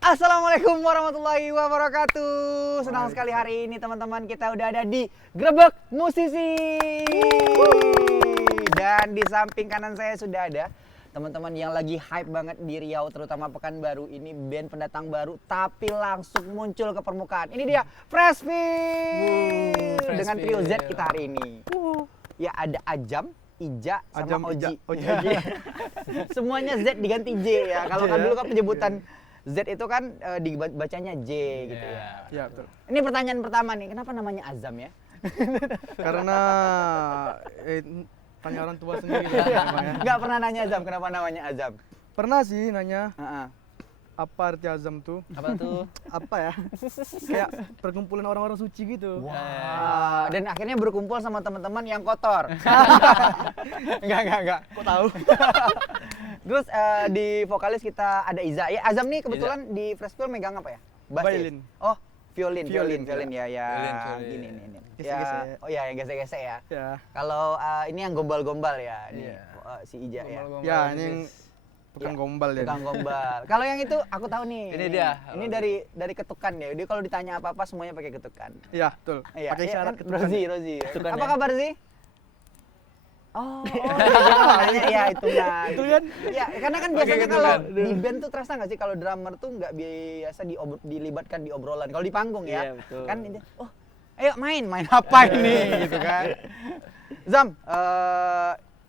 Assalamualaikum warahmatullahi wabarakatuh. Senang sekali hari ini teman-teman kita udah ada di Grebek Musisi. Dan di samping kanan saya sudah ada teman-teman yang lagi hype banget di Riau, terutama Pekanbaru. Ini band pendatang baru tapi langsung muncul ke permukaan. Ini dia Freshfield dengan trio Z kita hari ini. Ya ada Ajam, Ija, sama Oji. Semuanya Z diganti J ya. Kalau kan dulu kan penyebutan Z itu kan dibacanya J gitu ya. Ya, betul. Ini pertanyaan pertama nih, kenapa namanya Azam ya? Karena tanya orang tua sendiri lah. Nggak pernah nanya Azam, kenapa namanya Azam? Pernah sih nanya, Heeh. apa arti azam tuh? Apa tuh? Apa ya? Kayak perkumpulan orang-orang suci gitu. Wah, dan akhirnya berkumpul sama teman-teman yang kotor. Enggak. Kok tahu? Terus di vokalis kita ada Iza. Ya, Azam nih kebetulan di Freshfield megang apa ya? Bass ya? Violin. Oh, violin ya. Violin. Ini. Gesek-gesek. Ya, oh ya, yang gesek-gesek ya. Ya. Kalau ini yang gombal-gombal ya, ini Iya. si Ija ya. Ya, ini yang tukang gombal ya. Tukang gombal. Kalau yang itu aku tahu nih. Ini dia. Ini dari ketukan ya. Dia kalau ditanya apa-apa semuanya pakai ketukan. Iya, betul. Iya, Pakai iya syarat kan? ketukan. Rozi. Ketukan Apa ya? kabar Zi? Oh, nanya ya itu kan. Itu kan? Ya, karena kan Pakai biasanya ketukan. kalau di band tuh terasa nggak sih kalau drummer tuh nggak biasa dilibatkan di obrolan. Kalau di panggung ya, Iya, betul. kan ini, oh, ayo main apa ini gitu kan. Zam,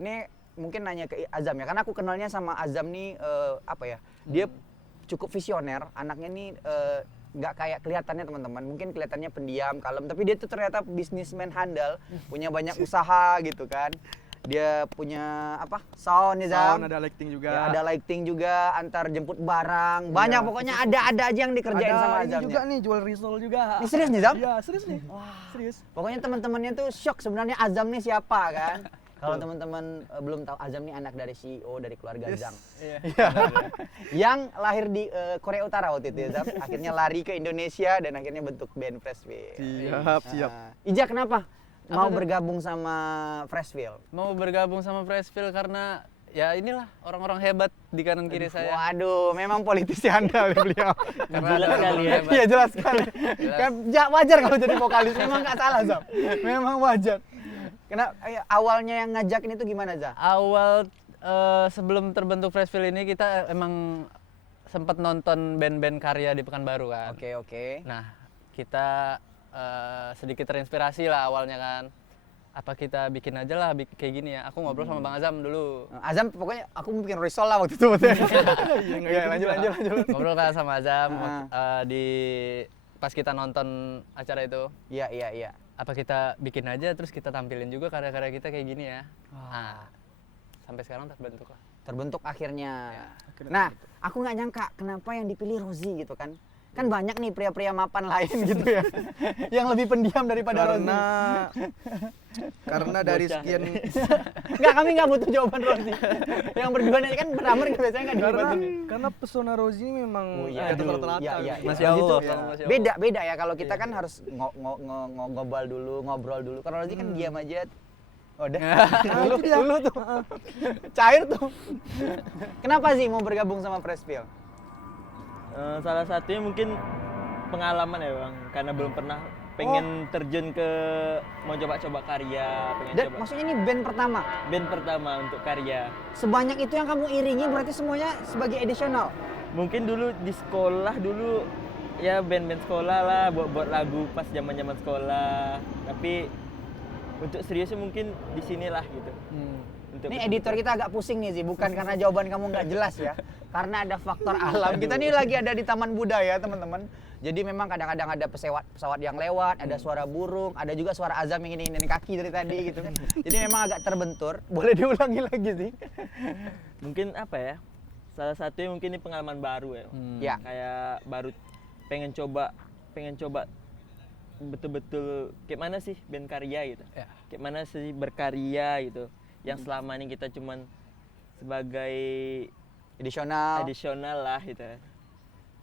ini mungkin nanya ke Azam ya, karena aku kenalnya sama Azam nih apa ya? Dia cukup visioner, anaknya nih nggak kayak kelihatannya teman-teman, mungkin kelihatannya pendiam, kalem, tapi dia tuh ternyata bisnismen handal, punya banyak usaha gitu kan. Dia punya apa? Sound ya Zam. Sound, ada lighting juga. Ya, ada lighting juga, antar jemput barang, banyak pokoknya ada aja yang dikerjain Ada sama ini Azam. juga nih, jual risol juga. Ini serius nih Zam? Iya, serius nih. Serius. Pokoknya teman-temannya tuh shock sebenarnya Azam nih siapa kan? Kalau teman-teman belum tahu, Azam nih anak dari CEO dari keluarga Yes. Zhang. Iya. Yang lahir di Korea Utara waktu itu ya Zam. Akhirnya lari ke Indonesia dan akhirnya bentuk band Freshfield. Siap. Ija kenapa mau tuh? bergabung sama Freshfield? Mau bergabung sama Freshfield karena ya inilah orang-orang hebat di kanan kiri saya. Waduh, memang politisi handal ya beliau. Karena ada orang hebat. Iya jelas sekali. Jelas. Kan wajar kalau jadi vokalis, memang nggak salah Zam. Memang wajar. Kenapa awalnya yang ngajakin itu gimana Zam? Awal sebelum terbentuk Freshfield ini kita emang sempat nonton band-band karya di Pekanbaru kan. Oke. Nah, kita sedikit terinspirasi lah awalnya kan. Apa kita bikin aja lah kayak gini ya. Aku ngobrol sama Bang Azam dulu. Azam pokoknya aku bikin risol lah waktu itu. Iya, lanjut. Ngobrol kan sama Azam Ah. di pas kita nonton acara itu. Iya. Apa kita bikin aja terus kita tampilin juga karya-karya kita kayak gini ya. Nah, sampai sekarang terbentuk lah. Terbentuk akhirnya. Ya, Nah, aku nggak nyangka kenapa yang dipilih Rozi gitu kan. Kan banyak nih pria-pria mapan lain gitu ya. Yang lebih pendiam daripada Rozi. Karena dari Bocah. sekian Enggak, kami nggak butuh jawaban Rozi. Yang berdua nih kan drummer biasanya nggak dilibatin. karena pesona Rozi ini memang Oh, iya. di atas Aduh, rata-rata. iya. gitu. Masya Rozi Allah, tuh Masya Allah. beda ya kalau kita kan harus ngobrol dulu, ngobrol dulu. Kalau Rozi kan diam aja. Oh, udah. Dulu tuh. Cair tuh. Kenapa sih mau bergabung sama Freshfield? Salah satunya mungkin pengalaman ya Bang, karena belum pernah pengen terjun ke mau coba-coba karya, pengen Dan coba maksudnya ini band pertama. band pertama untuk karya. Sebanyak itu yang kamu iringi berarti semuanya sebagai additional. Mungkin dulu di sekolah dulu ya band-band sekolah lah buat lagu pas zaman-zaman sekolah. Tapi untuk seriusnya mungkin di sinilah gitu. Untuk Ini editor kita agak pusing nih sih, bukan karena jawaban kamu nggak jelas ya. Karena ada faktor alam. Kita nih lagi ada di Taman Budaya, teman-teman. Jadi memang kadang-kadang ada pesawat yang lewat, ada suara burung, ada juga suara Azam yang ini kaki dari tadi gitu kan. Jadi memang agak terbentur. Boleh diulangi lagi sih. mungkin apa ya? Salah satunya mungkin ini pengalaman baru ya. Ya. Kayak baru pengen coba betul-betul kayak mana sih band karya gitu. Ya. Kayak mana sih berkarya gitu. Yang selama ini kita cuman sebagai additional lah gitu.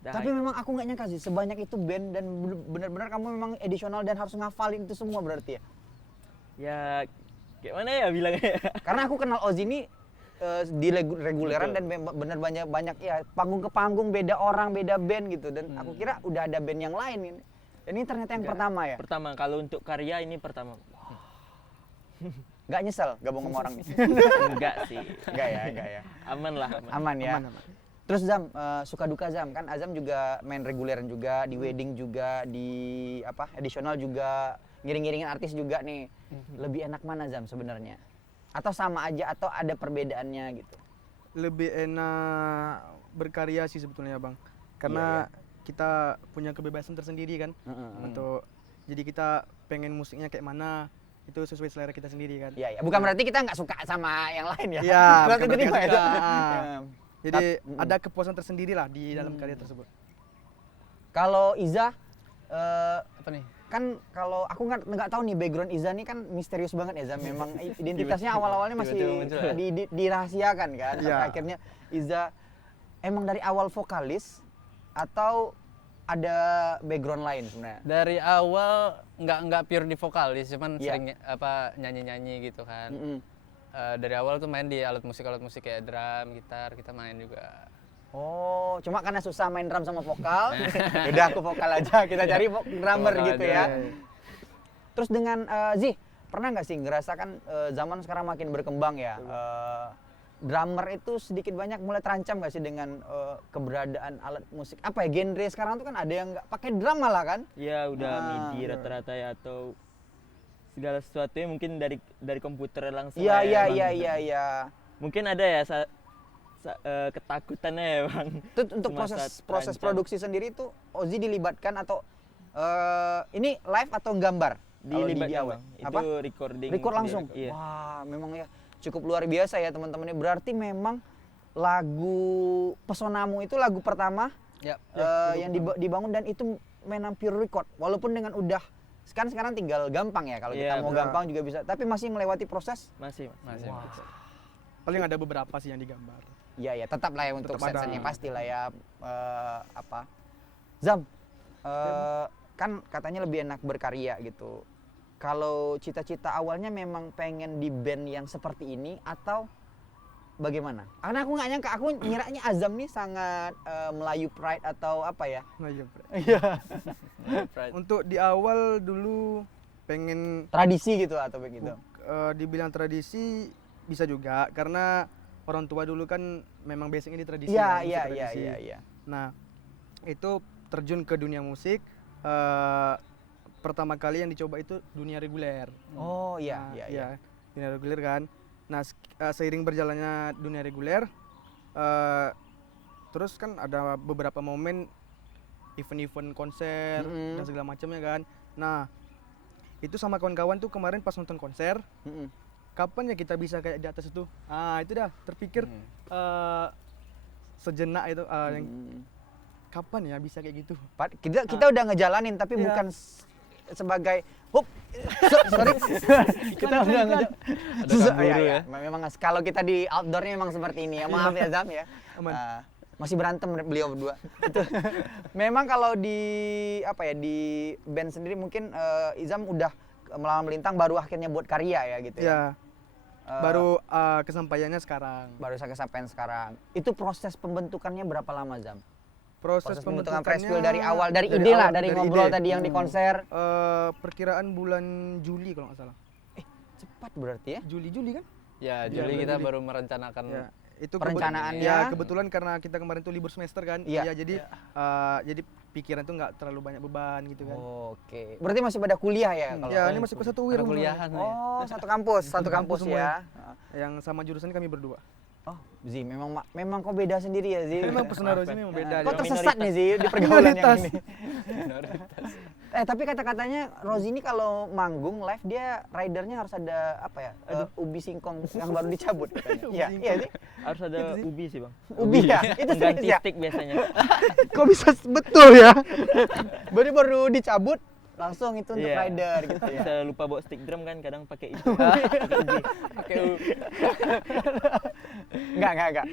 Nah, Tapi memang aku nggak nyangka sih sebanyak itu band dan benar-benar kamu memang additional dan harus ngafalin itu semua berarti ya. ya kayak mana ya bilangnya ya? Karena aku kenal Ozi ini di reguleran dan bener banyak ya panggung ke panggung beda orang, beda band gitu dan aku kira udah ada band yang lain ini. Dan ini ternyata yang pertama ya. Pertama, kalau untuk karya ini pertama. Nggak nyesel gabung sama orang nih. Enggak sih. Enggak ya. Aman lah. Aman ya. Aman. Terus Zam, suka duka Zam kan Azam juga main reguleran juga di wedding juga di additional juga ngiring-ngiringin artis juga nih. Lebih enak mana Zam sebenarnya? Atau sama aja atau ada perbedaannya gitu? Lebih enak berkarya sih sebetulnya Bang. Karena kita punya kebebasan tersendiri kan untuk jadi kita pengen musiknya kayak mana itu sesuai selera kita sendiri kan. Iya, bukan berarti kita nggak suka sama yang lain ya. Iya, Berarti bukan berarti terima nggak itu. suka. Jadi ada kepuasan tersendiri lah di dalam karya tersebut. Kalau Iza, Apa nih? kan kalau aku nggak tahu nih background Iza nih kan misterius banget ya Zam. Memang identitasnya awal-awalnya masih tiba-tiba muncul ya? dirahasiakan kan. Sampai Iya. akhirnya Iza emang dari awal vokalis atau ada background lain sebenarnya? Dari awal nggak pure di vokalis, cuman Iya. sering nyanyi-nyanyi gitu kan. Mm-mm. Dari awal tuh main di alat musik kayak drum, gitar, kita main juga. Oh, cuma karena susah main drum sama vokal, udah aku vokal aja, kita cari drummer Vokal gitu aja. ya. Terus dengan Zih, pernah nggak sih ngerasakan zaman sekarang makin berkembang ya, drummer itu sedikit banyak mulai terancam nggak sih dengan keberadaan alat musik? Apa ya, genre sekarang tuh kan ada yang nggak pakai drum malah kan? Ya udah Ah, MIDI rata-rata ya atau segala sesuatunya mungkin dari komputer langsung. Iya, ya, iya, Bang. iya. Mungkin ada ya ketakutannya ya Bang. Itu untuk Semasa proses terancam. produksi sendiri tuh Ozzy dilibatkan atau ini live atau gambar? Kalau di Dilibatkan awal? Bang. Apa? Itu recording. Record langsung? Iya. Wah, memang ya cukup luar biasa ya teman-teman. Berarti memang lagu Pesonamu itu lagu pertama Ya. yang dibangun dan itu memang pure record. Walaupun dengan udah sekarang tinggal gampang ya kalau kita Iya, mau benar. gampang juga bisa. Tapi masih melewati proses. Masih. Masih. Paling ada beberapa sih yang digambar. Iya ya, tetap lah ya untuk Tetap ada. set-setnya pasti lah ya. Zam, kan katanya lebih enak berkarya gitu. Kalau cita-cita awalnya memang pengen di band yang seperti ini atau bagaimana? Karena aku nggak nyangka, aku ngiranya Azam nih sangat Melayu pride atau apa ya? Nah, iya, Bre. Pride. Untuk di awal dulu pengen Tradisi gitu atau begitu? dibilang tradisi bisa juga karena orang tua dulu kan memang basicnya di tradisi. Iya, kan, musik iya, tradisi. iya. Nah, itu terjun ke dunia musik. Pertama kali yang dicoba itu dunia reguler. Oh iya, Nah, iya. dunia reguler kan. Nah, seiring berjalannya dunia reguler, terus kan ada beberapa momen event-event konser Mm-mm. dan segala macamnya kan. Nah, itu sama kawan-kawan tuh kemarin pas nonton konser, Mm-mm. kapan ya kita bisa kayak di atas itu? Ah, itu dah terpikir sejenak itu yang Mm. kapan ya bisa kayak gitu. Kita udah ngejalanin tapi Iya. bukan sebagai sorry kita udah guru ya. memang kalau kita di outdoornya memang seperti ini ya, maaf ya Zam ya. Aman. Masih berantem beliau berdua. Itu memang kalau di di band sendiri mungkin Izam udah melawan melintang baru akhirnya buat karya ya gitu ya. Ya, baru kesampaiannya sekarang. Baru saya kesampaian sekarang. Itu proses pembentukannya berapa lama Zam? Proses pembentukan pembentukannya Fresh Feel dari awal, dari ide lah, dari ngobrol ide. tadi yang di konser. Perkiraan bulan Juli kalau nggak salah. Cepat berarti ya? Ya, Juli kan? Iya, Juli kita Juli. baru merencanakan. Ya, itu Perencanaannya. ya kebetulan karena kita kemarin tuh libur semester kan. Iya. Ya, jadi pikiran tuh nggak terlalu banyak beban gitu kan. Oke. Berarti masih pada kuliah ya kalau? Ya, ini masih kelas 1 Ada kuliahan. Oh, satu kampus kampus ya. Yang sama jurusan kami berdua. Oh, Zi, memang kok beda sendiri ya, Zi. Memang personal sini memang beda. Kok ya. tersesat nih, Zi, di pergaulan yang ini. Minoritas. Tapi kata-katanya Rozi ini kalau manggung live dia ridernya harus ada apa ya? Ubi singkong yang baru dicabut katanya. Iya, iya sih. Harus ada ubi sih Bang. Ubi ya. Itu Ganti serius ya. stick biasanya. Kok bisa betul ya? Berarti baru dicabut langsung itu untuk Iya. rider gitu ya. Bisa lupa bawa stick drum kan kadang pakai itu. Pakai Enggak.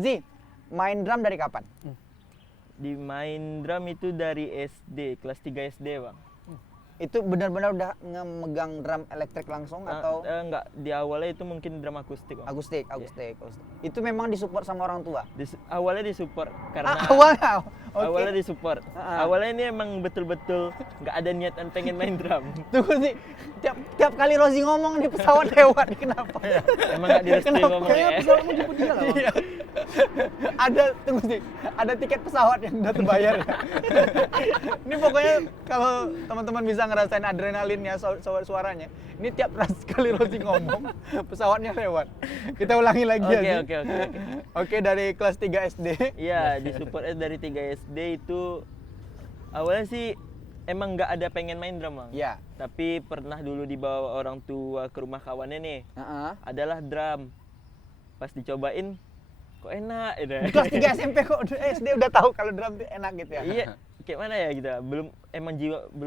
Zi, main drum dari kapan? Di main drum itu dari SD, kelas 3 SD Bang. itu benar-benar udah megang drum elektrik langsung atau Enggak, di awalnya itu mungkin drum akustik, Bang. akustik? Itu memang disupport sama orang tua? Awalnya disupport karena Awalnya? Oke. awalnya disupport. Awalnya ini emang betul-betul nggak ada niatan pengen main drum. Tunggu sih, tiap kali Rozi ngomong di pesawat lewat, kenapa ya? Emang nggak direstui Kenapa? ngomongnya. Kayaknya pesawat mau jemput dia lah, Bang. Iya. Tunggu sih, ada tiket pesawat yang udah terbayar ya? Ini pokoknya kalau teman-teman bisa ngerasain adrenalinnya, suaranya. Ini tiap kali Rozi ngomong, pesawatnya lewat. Kita ulangi lagi ya. Oke. Oke, dari kelas 3 SD. Iya, disupportnya dari 3 SD itu awalnya sih emang nggak ada pengen main drum, Bang. Iya. Tapi pernah dulu dibawa orang tua ke rumah kawannya nih. Heeh. Adalah drum. Pas dicobain kok enak gitu. Di kelas 3 SMP kok SD udah tahu kalau drum itu enak gitu ya? Iya, kayak mana ya gitu. Belum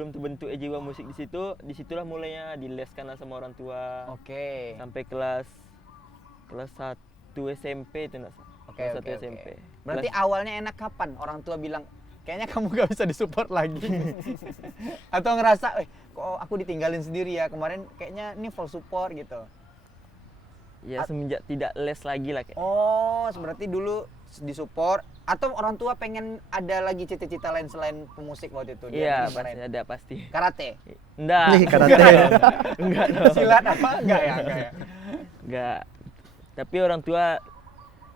terbentuk jiwa musik di situ. Disitulah mulainya dileskan lah sama orang tua. Oke. Sampai kelas 1 SMP itu Oke. kelas 1 SMP. Berarti awalnya enak kapan orang tua bilang kayaknya kamu gak bisa disupport lagi? Atau ngerasa, kok aku ditinggalin sendiri ya, kemarin kayaknya ini full support gitu. Ya semenjak tidak les lagi lah kayak. Oh, berarti dulu disupport atau orang tua pengen ada lagi cita-cita lain selain pemusik waktu itu? Iya, Dia pasti kemarin. ada pasti. Karate? Enggak. Ih, karate. Enggak dong. Silat apa? Enggak ya? Enggak. Tapi orang tua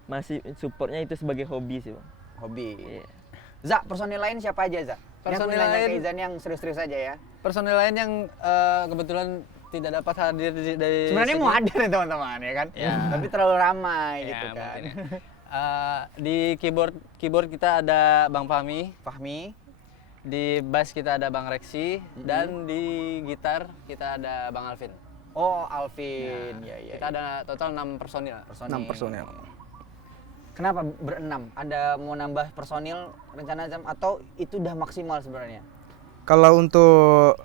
masih supportnya itu sebagai hobi sih, Bang. Hobi. Iya. Za, personil lain siapa aja, Za? Personil Ini aku nanya ke lain- Izan yang serius-serius aja ya. Personil lain yang kebetulan tidak dapat hadir dari Sebenarnya segi- mau hadir nih teman-teman ya kan? Ya. Tapi terlalu ramai Ya, gitu kan. mungkin ya. Di keyboard kita ada Bang Fahmi, Fahmi, di bass kita ada Bang Reksi, dan di gitar kita ada Bang Alvin. oh Alvin, Nah, ya. kita ada total 6 personil. 6 personil. Kenapa berenam? Ada mau nambah personil rencana jam atau itu udah maksimal sebenarnya? Kalau untuk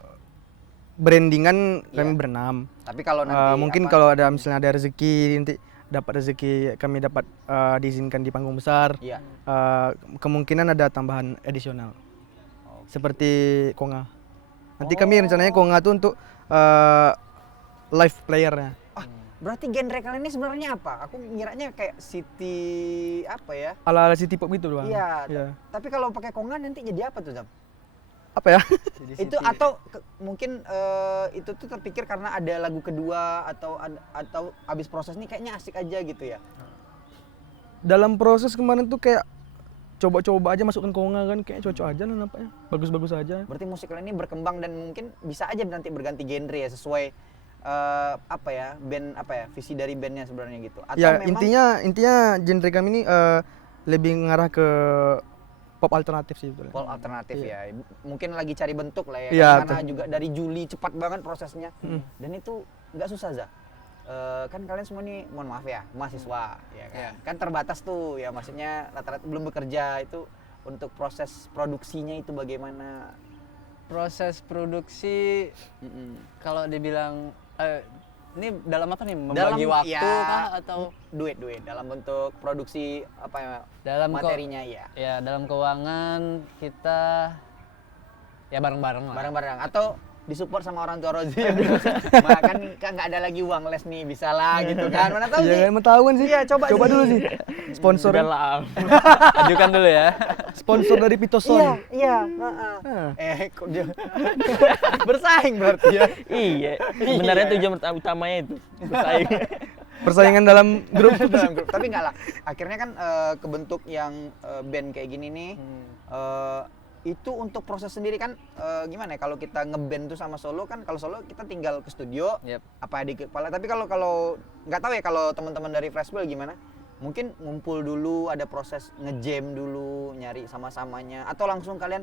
brandingan kami Iya. berenam. Tapi kalau nanti Mungkin apa- kalau ada misalnya ada rezeki nanti dapat rezeki kami dapat diizinkan di panggung besar. Iya. Kemungkinan ada tambahan adisional. Seperti konga. Nanti kami rencananya konga tuh untuk live playernya. Berarti genre kalian ini sebenarnya apa? Aku ngiranya kayak city apa ya? Ala-ala city pop gitu doang. Iya. Iya. Tapi kalau pakai kongan nanti jadi apa tuh, Zam? Apa ya? Itu atau mungkin itu tuh terpikir karena ada lagu kedua atau abis proses nih kayaknya asik aja gitu ya? Dalam proses kemarin tuh kayak coba-coba aja masukkan konga kan kayak cocok aja lah nampaknya. Bagus-bagus aja. Berarti musik kalian ini berkembang dan mungkin bisa aja nanti berganti genre ya sesuai apa ya band apa ya visi dari bandnya sebenarnya gitu. Atau Ya memang intinya genre kami ini lebih mengarah ke pop alternatif sih sebetulnya. pop alternatif Iya. ya. Mungkin lagi cari bentuk lah ya. Iya, Karena betul. juga dari Juli cepat banget prosesnya. Dan itu nggak susah Za. Kan kalian semua nih mohon maaf ya mahasiswa ya kan. Iya. Kan terbatas tuh ya maksudnya rata-rata belum bekerja itu untuk proses produksinya itu bagaimana? Proses produksi kalau dibilang ini dalam apa nih? Dalam- Membagi waktu ya, kah atau duit dalam bentuk produksi apa ya dalam materinya ya. Ya, dalam keuangan kita ya bareng-bareng lah. Bareng-bareng atau disupport sama orang tua Rozi. kan nggak ada lagi uang les nih bisa lah gitu kan. Mana tahu Iya sih. kan mentahuan sih. Iya, coba sih. dulu sih. Sponsor Udah lah. Ajukan dulu ya. sponsor dari Pitoson. Iya, kok dia bersaing berarti ya. Iya. Sebenarnya tujuan utamanya itu. Bersaing. Persaingan dalam grup. Dalam grup. Tapi enggak lah. Akhirnya kan kebentuk yang band kayak gini nih. Itu untuk proses sendiri kan gimana ya kalau kita ngeband tuh sama solo kan kalau solo kita tinggal ke studio Yep. apa di kepala tapi kalau nggak tahu ya kalau teman-teman dari Freshbell gimana mungkin ngumpul dulu ada proses ngejam dulu nyari sama-samanya atau langsung kalian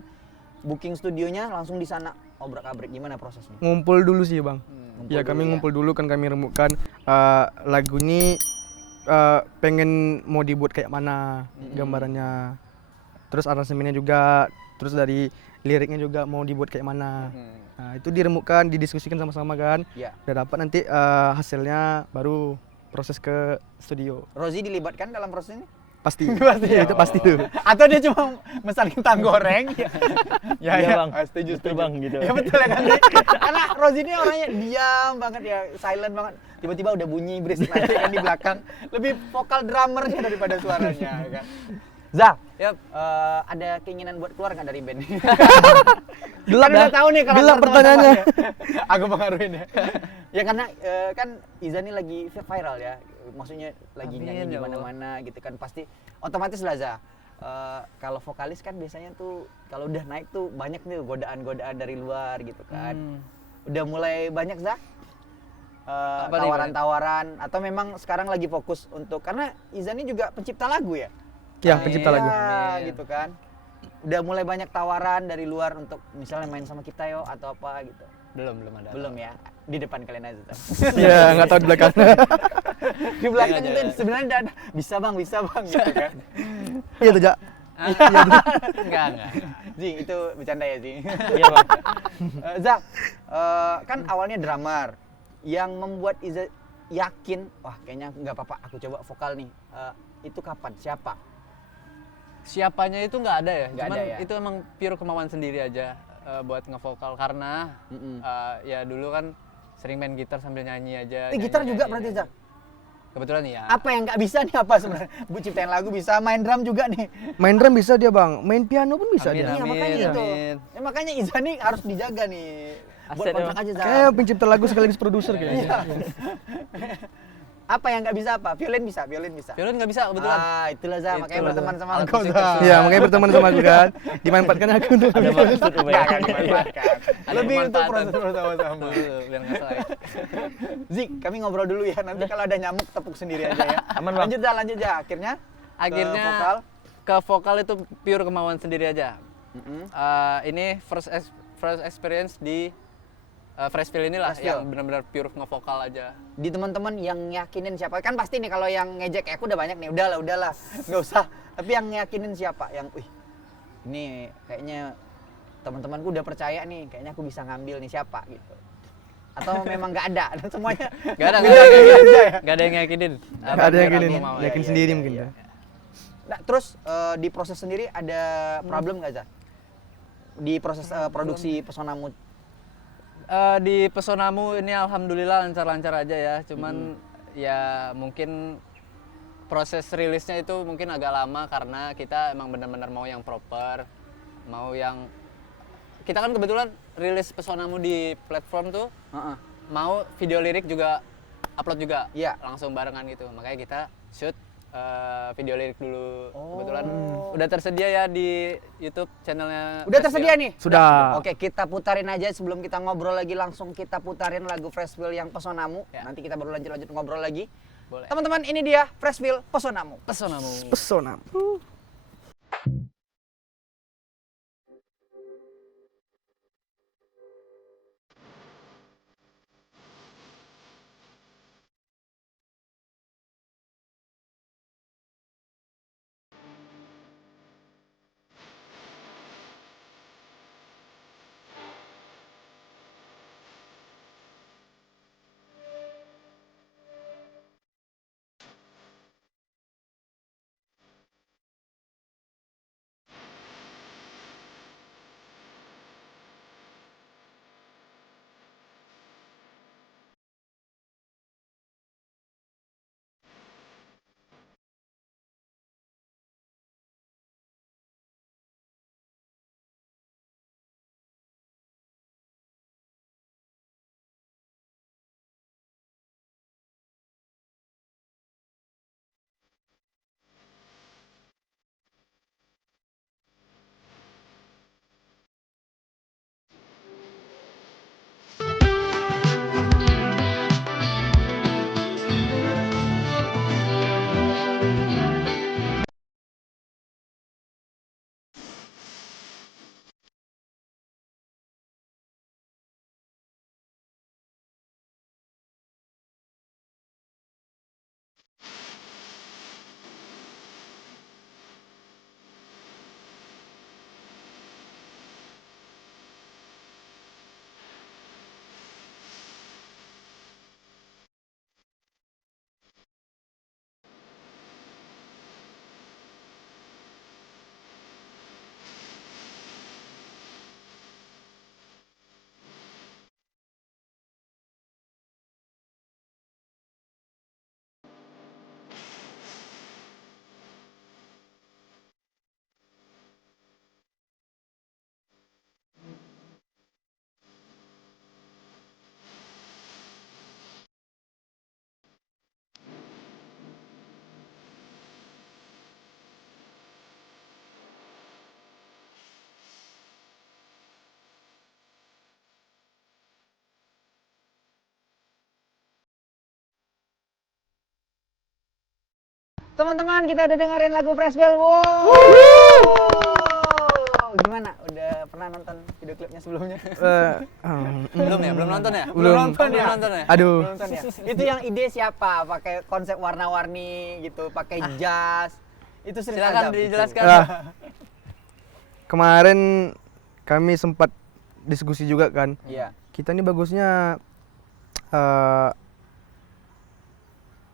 booking studionya langsung di sana obrak-abrik gimana prosesnya? Ngumpul dulu sih bang. Ngumpul Ya dulu kami ya. ngumpul dulu kan kami remukkan lagu ini pengen mau dibuat kayak mana gambarannya. Terus aransemennya juga, terus dari liriknya juga mau dibuat kayak mana. Nah, itu diremukkan, didiskusikan sama-sama kan. Ya. Udah dapat nanti hasilnya baru proses ke studio. Rozi dilibatkan dalam proses ini? Pasti. Pasti ya? Itu pasti tuh. Atau dia cuma mesan kentang goreng? Ya, Iya, ya. Bang. Oh, setuju, Betul, setuju. Bang, gitu. Ya betul ya kan. Karena Rozi ini orangnya diam banget ya, silent banget. Tiba-tiba udah bunyi berisik nanti kan di belakang. Lebih vokal drummernya daripada suaranya ya kan. Za, Yap. ada keinginan buat keluar nggak dari band? Gelap Kan udah dah. tahu nih karakter Gelap teman-teman pertanyaannya. ya. Aku pengaruhin ya. Ya karena kan Iza nih lagi viral ya. Maksudnya lagi Amin, nyanyi di ya Allah. mana-mana gitu kan, pasti otomatis lah Za. Kalau vokalis kan biasanya tuh kalau udah naik tuh banyak nih godaan-godaan dari luar gitu kan. Udah mulai banyak Za? Apa nih, Tawaran-tawaran atau memang sekarang lagi fokus untuk, karena Iza ini juga pencipta lagu ya? Ya, pencipta lagu. Amin. Gitu kan. Udah mulai banyak tawaran dari luar untuk misalnya main sama kita yo atau apa gitu. Belum ada. Belum ya. Di depan kalian aja. Zam. Ya, nggak tahu di belakang. Di belakang Aja. itu sebenarnya ada bisa bang gitu kan. Iya tuh, Jak. Enggak. Jing, itu bercanda ya Jing. Iya, Bang. Zak, kan awalnya drummer. Yang membuat Iza yakin, wah kayaknya nggak apa-apa aku coba vokal nih. Itu kapan? Siapa? Siapanya itu nggak ada ya, Nggak cuman ada ya? itu emang pure kemauan sendiri aja buat ngevokal karena ya dulu kan sering main gitar sambil nyanyi aja. Gitar juga nyanyi. berarti Zak? Kebetulan ya. Apa yang nggak bisa nih apa sebenarnya? Bu ciptain lagu bisa, main drum juga nih. Main drum bisa dia, Bang. Main piano pun bisa Amin, dia. Iya amin. makanya itu. amin. Ya, makanya Iza nih harus dijaga nih. Buat Aset kontrak emang. aja Zak. Kayak pencipta lagu sekaligus produser kayaknya. Iya. Apa yang nggak bisa apa? Violin bisa. Violin nggak bisa kebetulan. Itulah Zak, makanya Itulah. berteman sama Alat aku musik Zak. tersebut. Iya, makanya berteman sama aku kan. Dimanfaatkan aku untuk Ada maksud Nggak kebanyakan. dimanfaatkan. Ada Lebih untuk pemanfaatan. proses bersama-sama. Tuh, biar nggak salah. Zik, kami ngobrol dulu ya. Nanti kalau ada nyamuk tepuk sendiri aja ya. Aman, Bang. Lanjut ya. Akhirnya Akhirnya vokal. ke vokal itu pure kemauan sendiri aja. Mm-mm. Ini first experience di Freshfield inilah Freshfield. yang benar-benar pure ngevokal aja. Di teman-teman yang yakinin siapa? Kan pasti nih kalau yang ngejek aku udah banyak nih. Udahlah. Nggak usah. Tapi yang yakinin siapa? Yang ini kayaknya teman-temanku udah percaya nih. Kayaknya aku bisa ngambil nih siapa gitu. Atau memang nggak ada dan semuanya Gak ada ya? yang yakinin. Nggak ada yang Aku yakinin. mau. Yakin Iya, sendiri iya, mungkin iya. dah. Nah, terus di proses sendiri ada problem nggak Za? Di proses produksi Pesonamu. Di Pesonamu ini alhamdulillah lancar-lancar aja ya. Cuman ya mungkin proses rilisnya itu mungkin agak lama karena kita emang benar-benar mau yang proper, mau yang kita kan kebetulan rilis Pesonamu di platform tuh Heeh. mau video lirik juga upload juga Iya. langsung barengan gitu, makanya kita shoot video lirik dulu. Oh. Kebetulan udah tersedia ya di YouTube channelnya Udah Freshfield. tersedia nih? Sudah. Oke, kita putarin aja sebelum kita ngobrol lagi, langsung kita putarin lagu Freshfield yang Pesonamu. Ya. Nanti kita baru lanjut ngobrol lagi. Boleh. Teman-teman, ini dia Freshfield Pesonamu. Pesonamu. Pesona. Teman-teman, kita udah dengerin lagu Freshbell. Wow. Gimana? Udah pernah nonton video klipnya sebelumnya? Belum ya? Belum nonton ya? Belum. nonton ya? Belum nonton ya? Aduh. Belum nonton ya? Itu yang ide siapa? Pakai konsep warna-warni gitu, pakai jas. Itu sering Silakan Azam, dijelaskan. Ah, kemarin kami sempat diskusi juga kan. Iya. Kita ini bagusnya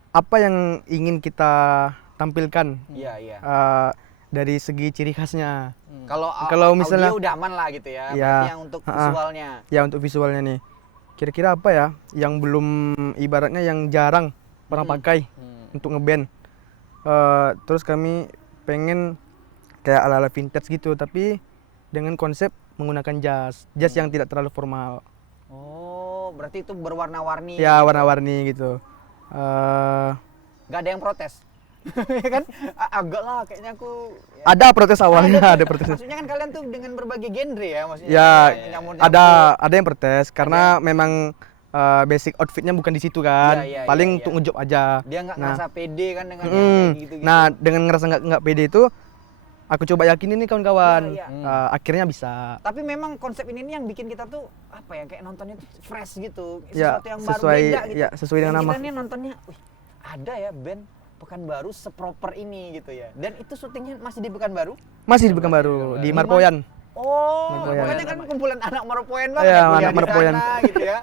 apa yang ingin kita tampilkan Iya, iya. dari segi ciri khasnya. Kalau Kalau misalnya- audio udah aman lah gitu ya. Iya. Berarti yang untuk visualnya. Ya untuk visualnya nih. Kira-kira apa ya yang belum ibaratnya yang jarang orang pakai untuk ngeband. Terus kami pengen kayak ala-ala vintage gitu tapi dengan konsep menggunakan jas yang tidak terlalu formal. Oh, berarti itu berwarna-warni. Ya warna-warni gitu. Nggak ada yang protes. Ya kan? Agak lah kayaknya aku. Ya. Ada protes awalnya, ada protes. Maksudnya kan kalian tuh dengan berbagai genre ya, maksudnya. Ya, Nyampur-nyampur. ada yang protes karena memang basic outfitnya bukan di situ kan. Iya, iya, Paling iya, untuk iya. ngejob aja. Dia nggak Nah. ngerasa pede kan dengan yang kayak gitu-gitu. Nah, dengan ngerasa nggak pede itu, aku coba yakinin nih kawan-kawan. Iya, Akhirnya bisa. Tapi memang konsep ini nih yang bikin kita tuh apa ya, kayak nontonnya tuh fresh gitu. Ya, Sesuatu yang sesuai- baru beda gitu. ya, sesuai dengan Dan nama. Kita nih nontonnya, wih, ada ya band Pekanbaru seproper ini gitu ya. Dan itu syutingnya masih di Pekanbaru? Masih di Pekanbaru, di Marpoyan. Oh, Marpoyan. makanya kan kumpulan anak Marpoyan banget Iya, ya, kuliah anak di Marpoyan. sana gitu ya.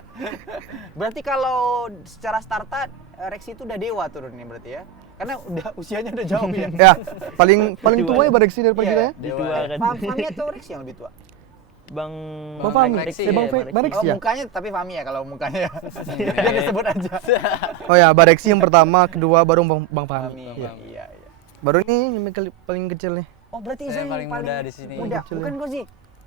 Berarti kalau secara startup Rexy itu udah dewa turunnya berarti ya. Karena udah usianya udah jauh ya. Ya, paling tua ya Bareksi daripada kita ya. Dewa. Tua kan. Fami atau Rexy yang lebih tua? Bang Bang Fahmi, Bareksi, Bang ya, Bareksi Oh, ya. mukanya tapi Fami ya kalau mukanya ya. Dia disebut aja. Oh ya, Bareksi yang pertama, kedua baru Bang Fahmi. Fami. Iya. Iya, iya. Baru ini yang paling kecil nih. Oh, berarti Saya Izan paling muda di sini. Muda, Kecil bukan kok sih.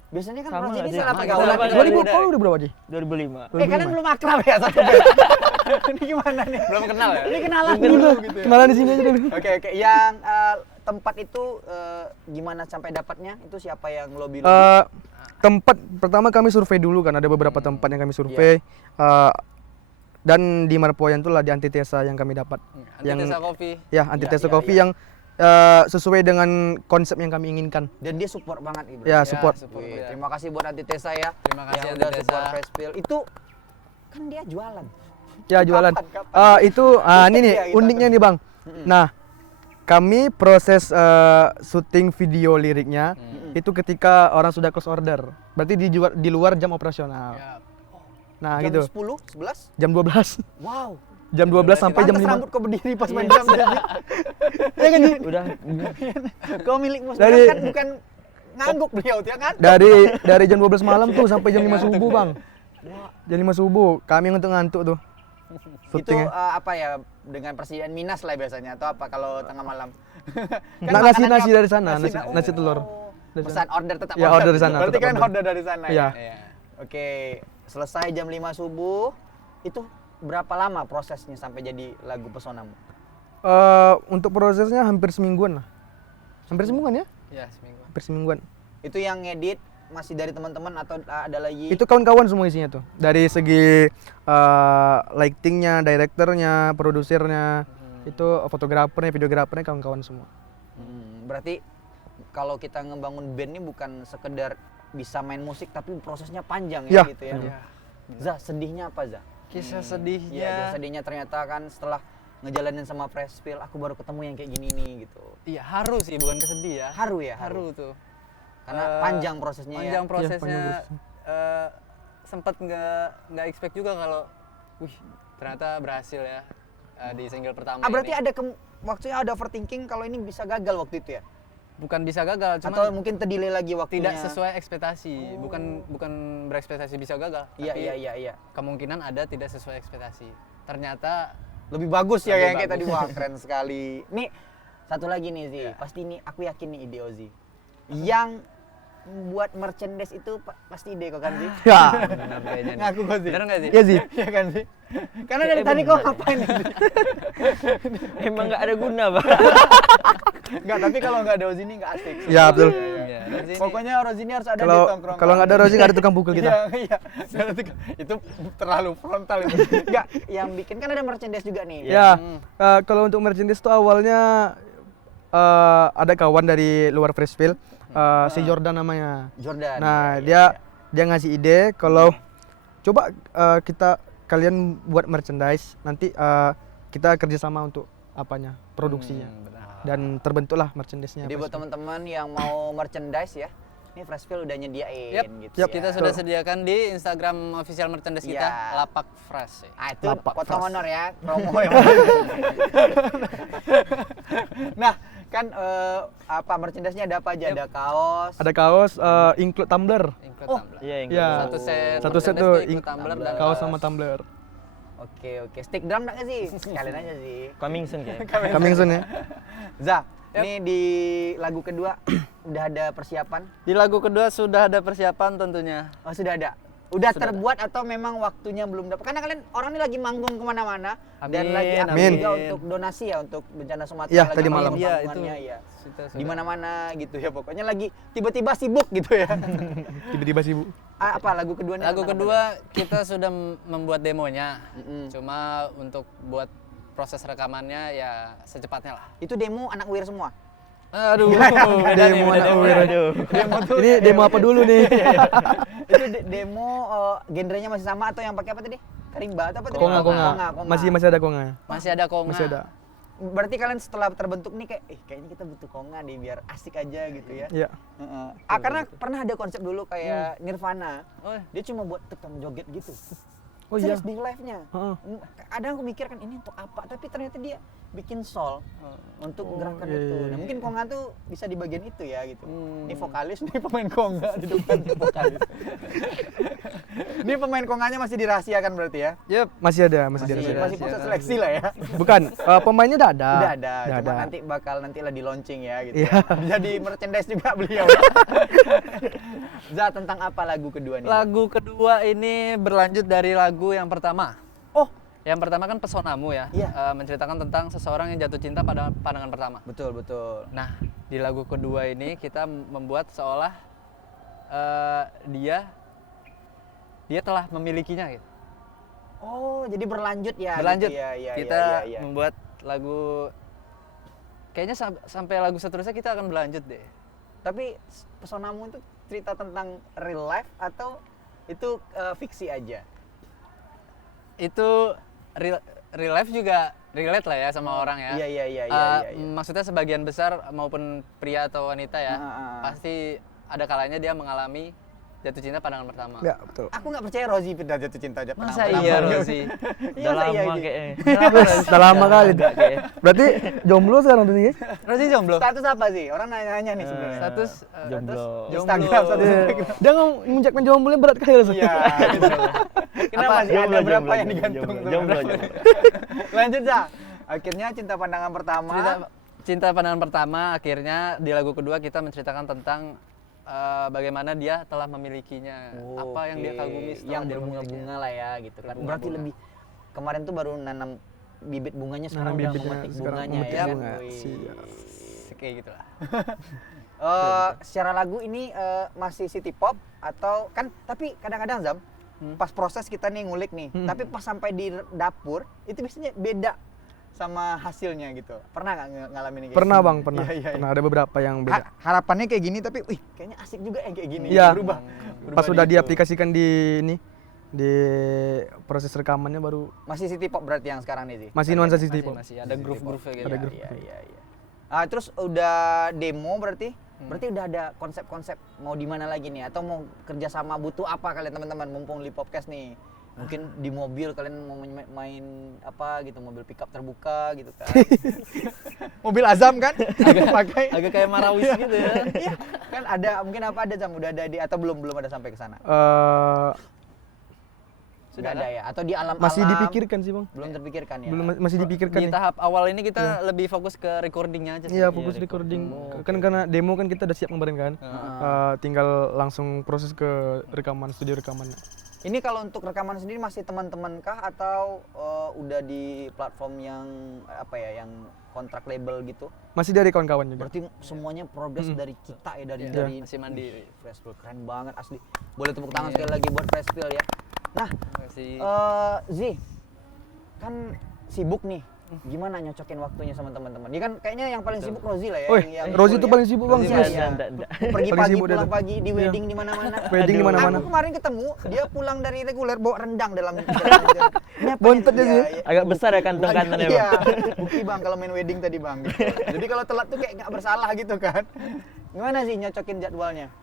Biasanya kan Sama Prof nggak ini sih? salah Sama, pergaulan. kita nih. 2000, beda. kau udah berapa Ji? 2005. Kalian belum akrab ya satu band. Ini gimana nih? Belum kenal ya? Ini kenalan dulu gitu ya. Kenalan di sini aja dulu. Oke, oke. Yang tempat itu gimana sampai dapatnya? Itu siapa yang lobby? Tempat pertama kami survei dulu kan, ada beberapa tempat yang kami survei. Dan di Marpoyan tuh lah di Antitesa yang kami dapat. Antitesa Coffee. Ya, Antitesa iya, Coffee iya. yang sesuai dengan konsep yang kami inginkan. Dan dia support banget Ibu. Ya, support. Wih, ya. terima kasih buat Antitesa ya. Terima kasih, yang udah Antitesa. support Freshbill. Itu kan dia jualan. Ya, jualan. Kapan? Itu ini nih Iya, gitu. uniknya nih, Bang. Nah, kami proses syuting video liriknya itu ketika orang sudah close order. Berarti di luar jam operasional. Ya. Nah, Jam gitu. 10, 11? Jam 12. Wow. Jam 12 sampai jam Pantes 5. rambut kau berdiri pas main drum tadi. Ya kan, Ji? Udah Kau milik musik Dari- kan bukan ngangguk beliau ya kan? Dari jam 12 malam tuh sampai jam 5 subuh, Bang. Jam 5 subuh, kami ngantuk-ngantuk tuh. Itu Syutingnya. apa ya, dengan persediaan minas lah biasanya atau apa kalau tengah malam? Kan Nah, makanannya nasi dari sana, oh. nasi telur. Pesan order tetap Ya, order dari sana, Berarti tetap kan order. order dari sana Iya. ya. Iya. Oke, selesai jam 5 subuh. Itu berapa lama prosesnya sampai jadi lagu Pesonamu? Untuk prosesnya hampir semingguan lah. Hampir semingguan ya? Ya, seminggu. Hampir semingguan. Itu yang ngedit masih dari teman-teman atau ada lagi? Itu kawan-kawan semua isinya tuh. Dari segi lightingnya, directornya, produsernya, itu fotografernya, videografernya kawan-kawan semua. Berarti kalau kita ngebangun band ini bukan sekedar bisa main musik tapi prosesnya panjang ya, Ya, gitu ya. iya. Za, sedihnya apa Za? Kisah Iya, sedihnya. dan sedihnya ternyata kan setelah ngejalanin sama Freshbill, aku baru ketemu yang kayak gini nih gitu. Iya, haru sih, bukan kesedih ya. Haru ya, Haru tuh. Karena Eh, panjang prosesnya Panjang ya. prosesnya. panjang prosesnya. Sempet nggak expect juga kalau, wih, ternyata berhasil ya di single pertama Berarti ini. ada waktunya ada overthinking kalau ini bisa gagal waktu itu ya? Bukan bisa gagal, Atau cuma mungkin terdelay lagi waktunya? tidak sesuai ekspektasi. Bukan berekspektasi bisa gagal, Iya, tapi iya. kemungkinan ada tidak sesuai ekspektasi. Ternyata Lebih bagus ya Lebih yang kayak tadi. bagus. Wah, keren sekali. Nih, satu lagi nih Zi. Pasti ini aku yakin nih ide Ozi. Yang buat merchandise itu pasti ide kok kan sih? Ya. Benar kayaknya nih. Ngaku kok sih? Benar nggak sih? Iya sih. Iya kan sih? Karena dari tadi kok ngapain nih? Emang nggak ada guna, Bang. Enggak, tapi kalau nggak ada Rosini nggak asik. Ya, betul. Iya, dan sini- Pokoknya Rosini harus ada di Kalau tongkrongan. kalau nggak ada Rosi nggak ada tukang pukul kita. Iya, iya. Nggak ada tukang- itu terlalu frontal itu. Enggak, yang bikin kan ada merchandise juga nih. Ya, kalau untuk merchandise tuh awalnya ada kawan dari luar Freshfield, si Jordan namanya. Jordan. Nah, Iya, dia ngasih ide kalau coba kalian buat merchandise, nanti kita kerjasama untuk apanya, produksinya. benar. Dan terbentuklah merchandise-nya. Jadi buat Freshfield. teman-teman yang mau merchandise ya, ini Freshfield udah nyediain Yap, gitu yap. ya. Kita sudah sediakan di Instagram official merchandise kita, Iya. Lapak Fresh. Ah, itu Lapak potong Fresh. honor ya, promo yang Nah, kan apa merchandise-nya ada apa aja? Ada kaos. Ada kaos, include tumbler. Include Oh, tumbler. Iya, yang Iya. Satu set. Satu set merchandise tuh, include include tumbler dan Kaos sama tumbler. Oke, stick drum nggak sih? Sekalian aja sih. coming soon kayak. Coming soon ya. Za, ini di lagu kedua udah ada persiapan? Di lagu kedua sudah ada persiapan tentunya. Oh, sudah ada. Udah Sudah terbuat atau memang waktunya belum dapat? Karena kalian orang ini lagi manggung kemana-mana dan Amin, lagi aktif amin. juga untuk donasi ya untuk bencana Sumatera. Iya, lagi tadi malam. manggung Iya, tanggungannya, itu. ya. Kita Di sudah- mana-mana gitu ya pokoknya lagi tiba-tiba sibuk gitu ya. Tiba-tiba sibuk. Apa lagu kedua nih? Lagu tentang apa kedua kita sudah membuat demonya. Mm-mm. Cuma untuk buat proses rekamannya ya secepatnya lah. tuh? Itu demo anak wir semua. Aduh, beda nih, Demo beda anak demo. wir. Aduh. Demo tuh Ini demo apa dulu nih? itu demo genrenya masih sama atau yang pakai apa tadi? Karimba atau apa tadi? Konga. Konga. Masih ada konga. Masih ada konga. Masih ada. Berarti kalian setelah terbentuk nih kayak kayaknya kita butuh konga deh biar asik aja gitu ya. Iya. Heeh. Karena pernah ada konsep dulu kayak Nirvana. Oh, Dia cuma buat tukang joget gitu. Oh iya. Serius di live-nya. Heeh. Kadang aku mikir kan ini untuk apa, tapi ternyata dia bikin soul untuk gerakan iya, itu. iya, Nah, iya. mungkin konga tuh bisa di bagian itu ya gitu. Hmm. Ini vokalis, ini pemain konga di depan vokalis. Ini pemain konganya masih dirahasiakan berarti ya? Yep. Masih ada, masih Masih, ada. masih proses seleksi lah ya. Bukan, pemainnya udah ada. Udah ada, Udah cuma ada. nanti nantilah di launching ya gitu. Iya. Ya. Jadi merchandise juga beliau. Za, tentang apa lagu kedua nih? Lagu kedua ini berlanjut dari lagu yang pertama. Oh, Yang pertama kan Pesonamu ya, Iya. menceritakan tentang seseorang yang jatuh cinta pada pandangan pertama. betul betul. Nah, di lagu kedua ini kita membuat seolah dia telah memilikinya gitu. Oh, jadi berlanjut ya. Berlanjut. Gitu ya, ya, Kita ya, ya. membuat lagu kayaknya sampai lagu seterusnya kita akan berlanjut deh. Tapi Pesonamu itu cerita tentang real life atau itu fiksi aja? Itu real life juga relate lah ya sama orang ya. Iya, iya, iya, Eh, iya, iya. Maksudnya sebagian besar maupun pria atau wanita ya, pasti ada kalanya dia mengalami jatuh cinta pandangan pertama. Ya, betul. Aku nggak percaya Rozi pindah jatuh cinta aja. Masa iya Rozi? Iya, Udah masa iya, lama Gi? kayaknya. Udah lama kali. Enggak kayak. Berarti jomblo sekarang tuh guys? Rozi jomblo? Status apa sih? Orang nanya-nanya nih sebenarnya. Status Jomblo. Instagram status Instagram. Dia mengucapkan jomblonya berat kali rasanya. Iya, gitu. Kenapa sih ada Jomblo, berapa jomblo, yang digantung? jomblo, tuh? jomblo. Lanjut, Za. Akhirnya cinta pandangan pertama. Cinta pandangan pertama, akhirnya di lagu kedua kita menceritakan tentang bagaimana dia telah memilikinya, apa yang dia Oke, kagumi setelah yang dia berbunga-bunga lah ya gitu kan. Berbunga-bunga. Berarti lebih kemarin tuh baru nanam bibit bunganya, sekarang Nanam udah bibitnya, memetik sekarang bunganya memetik ya kan. bunga. Wih. Siap. memilikinya. Kayak gitulah. Secara lagu ini masih city pop atau kan, tapi kadang-kadang Zam pas proses kita nih ngulik nih, tapi pas sampai di dapur itu biasanya beda sama hasilnya gitu. Pernah nggak ngalamin kayak Pernah gitu? bang, pernah. Iya, iya, iya. Pernah ada beberapa yang beda. Harapannya kayak gini tapi wih kayaknya asik juga yang kayak gini. Iya. Berubah. Pas sudah di diaplikasikan di ini, di proses rekamannya baru masih city pop berarti yang sekarang nih sih. masih nuansa city pop. Masih ada groove-groove gitu. Ada ya. groove. Iya, iya, iya. Terus udah demo berarti? Berarti udah ada konsep-konsep mau di mana lagi nih? Atau mau kerjasama butuh apa kalian teman-teman mumpung di podcast nih? Mungkin di mobil kalian mau main apa gitu, mobil pickup terbuka gitu kan? Mobil Azam kan? Agak pakai. Agak kayak Marawis gitu ya. Iya, kan ada mungkin apa ada Zam udah ada di atau belum ada sampai ke sana? sudah ada lah. ya. Atau di alam-alam Masih dipikirkan sih bang. belum terpikirkan ya. Belum masih dipikirkan Di nih. tahap awal ini kita lebih fokus ke recordingnya aja sih. Iya fokus recording. Kan karena demo kan kita udah siap kemarin kan. Tinggal langsung proses ke rekaman, studio rekaman. Ini kalau untuk rekaman sendiri masih teman-teman kah atau udah di platform yang apa ya, yang kontrak label gitu? Masih dari kawan-kawan juga. Berarti semuanya progres dari kita ya, dari Iya, dari masih mandiri. Freshfield keren banget asli. Boleh tepuk tangan sekali lagi buat Freshfield ya. Nah, Masih Zi, kan sibuk nih. Gimana nyocokin waktunya sama teman-teman? Dia kan kayaknya yang paling sibuk Rozi lah ya. Woi, yang Rozi full tuh ya. paling sibuk bang. Iya, serius. iya. Enggak. Pergi Paling pagi, sibuk dia pulang tuh. pagi, di wedding di mana-mana. Wedding di mana-mana. Aku kemarin ketemu, dia pulang dari reguler bawa rendang dalam Bontot dia sih. Agak besar ya kantong kanannya, Bang. Iya, bukti bang kalau main wedding tadi bang. Gitu. Jadi kalau telat tuh kayak nggak bersalah gitu kan. Gimana sih nyocokin jadwalnya?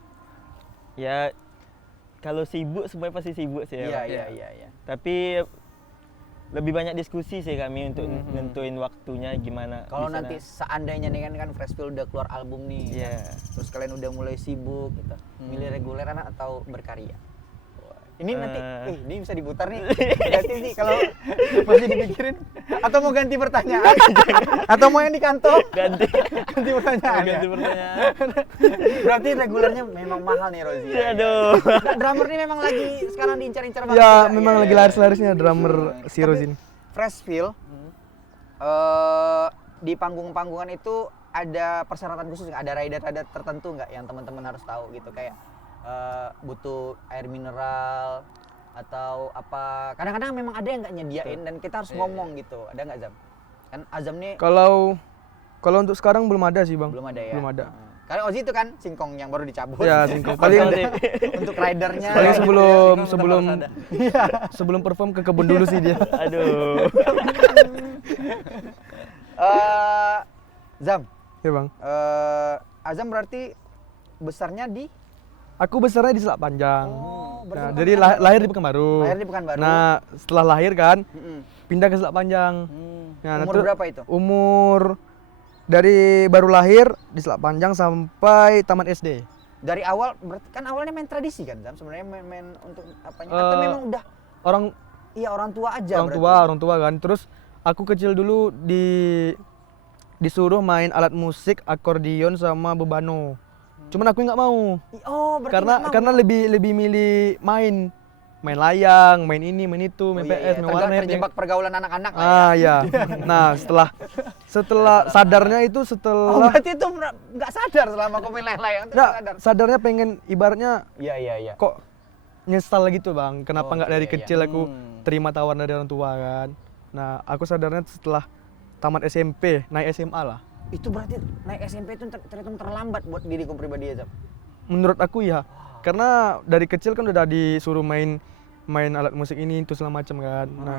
Ya kalau sibuk semuanya pasti sibuk sih ya. Bang. Iya. Tapi lebih banyak diskusi sih kami untuk nentuin waktunya gimana. Kalau di sana. nanti seandainya nih kan Freshfield udah keluar album nih, Iya. terus kalian udah mulai sibuk gitu, milih reguler anak atau berkarya? Wah, ini nanti, ini bisa diputar nih, berarti sih kalau masih dipikirin, atau mau ganti pertanyaan, atau mau yang di kantong, ganti ganti pertanyaan. ganti pertanyaan. Berarti regulernya memang mahal nih Rozi. Ya? Aduh. Nah, drummer ini memang lagi sekarang diincar-incar banget. Ya juga. memang Iya, lagi iya. laris-larisnya drummer si Tapi Rozi ini. Freshfield, di panggung-panggungan itu ada persyaratan khusus nggak? Ada rider tertentu nggak yang teman-teman harus tahu gitu, kayak butuh air mineral atau apa? Kadang-kadang memang ada yang nggak nyediain dan kita harus ngomong gitu. Ada nggak Azam? Kan Azam nih Kalau untuk sekarang belum ada sih bang. belum ada ya. Belum ada. Karena Ozi itu kan singkong yang baru dicabut. Ya singkong. Paling Untuk ridernya. paling Singkong sebelum tetap harus ada. sebelum perform ke kebun dulu sih dia. Aduh. Zam, Ya bang. Azam berarti besarnya di Aku besarnya di Selak Panjang. berarti Nah, bukan jadi Pekanbaru. lahir di Pekanbaru. Lahir di Pekanbaru. Nah, setelah lahir kan Mm-mm. pindah ke Selak Panjang. Nah, Umur terus berapa itu? Umur dari baru lahir di Selak Panjang sampai tamat SD. Dari awal berarti kan awalnya main tradisi kan Zam, sebenarnya main untuk apanya? Atau memang udah Orang orang tua aja berarti? orang tua kan. Terus aku kecil dulu disuruh main alat musik akordion sama bebano. Cuman aku nggak mau. Oh, berarti nggak mau. Karena lebih milih main layang, main ini, main itu, main Oh, iya, PS, main iya. warnet. Terjebak pergaulan anak-anak lah ya. Ah ya. Nah, setelah sadarnya itu Oh, setelah berarti itu nggak sadar selama kau main layang itu nggak sadar. sadarnya pengen ibaratnya Iya. kok nyesal gitu bang, kenapa Oh, nggak iya, dari iya. kecil aku terima tawaran dari orang tua kan. Nah aku sadarnya setelah tamat SMP, naik SMA lah. Itu berarti naik SMP itu terhitung terlambat buat diriku pribadi ya Zam. Menurut aku ya, karena dari kecil kan udah disuruh main alat musik ini itu segala macam kan. Nah